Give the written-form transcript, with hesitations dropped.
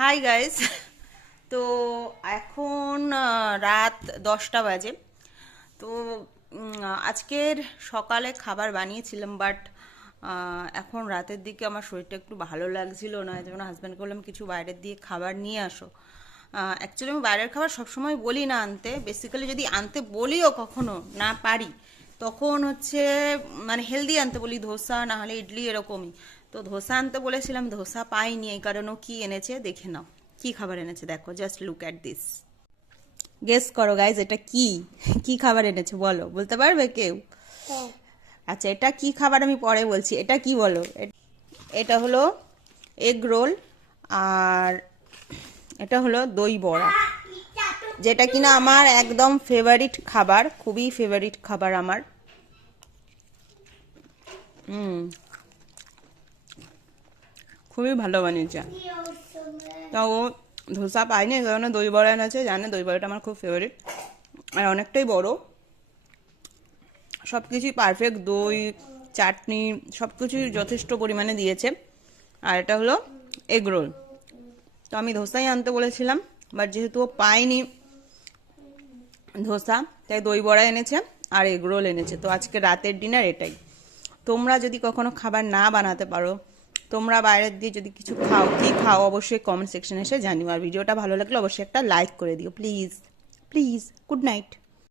Hi guys. তো এখন রাত 10টা বাজে। তো আজকের সকালে খাবার বানিয়েছিলাম, বাট এখন রাতের দিকে আমার শরীরটা একটু ভালো লাগছিল না, যেমন হাজব্যান্ডকে বললাম কিছু বাইরের দিয়ে খাবার নিয়ে আসো। অ্যাকচুয়ালি আমি বাইরের খাবার সবসময় বলি না আনতে, বেসিক্যালি যদি আনতে বলিও কখনো না পারি তখন হচ্ছে মানে হেলদি আনতে বলি, ধোসা না হলে ইডলি এরকমই। তো ধোসা আনতে বলেছিলাম, ধোসা পাইনি, এই কারণেও কি এনেছে দেখে নাও। কি খাবার এনেছে দেখো, just look at this. Guess করো গাইজ, এটা কি কি খাবার এনেছে বলো, বলতে পারবে কেউ? আচ্ছা, এটা কি খাবার আমি পরে বলছি, এটা কি বলো? এটা হলো এগ রোল, আর এটা হলো দই বড়া, যেটা কিনা আমার একদম ফেভারিট খাবার, খুবই ফেভারিট খাবার আমার। খুবই ভালো বানিয়েছে। তা ও ধোসা পায়নি, এই কারণে দই বড়া এনেছে, জানে দই বড়াটা আমার খুব ফেভারিট, আর অনেকটাই বড়, সব কিছুই পারফেক্ট, দই চাটনি সব কিছুই যথেষ্ট পরিমাণে দিয়েছে। আর এটা হলো এগ রোল। তো আমি ধোসাই আনতে বলেছিলাম, বাট যেহেতু ও পায়নি ধোসা, তাই দই বড়া এনেছে আর এগ রোল এনেছে। তো আজকে রাতের ডিনার এটাই। তোমরা যদি কখনো খাবার না বানাতে পারো, তোমরা বাইরের দিয়ে যদি কিছু খাও, কি খাও অবশ্যই কমেন্ট সেকশনে এসে জানিও। আর ভিডিওটা ভালো লাগলে অবশ্যই একটা লাইক করে দিও প্লিজ প্লিজ। Good night.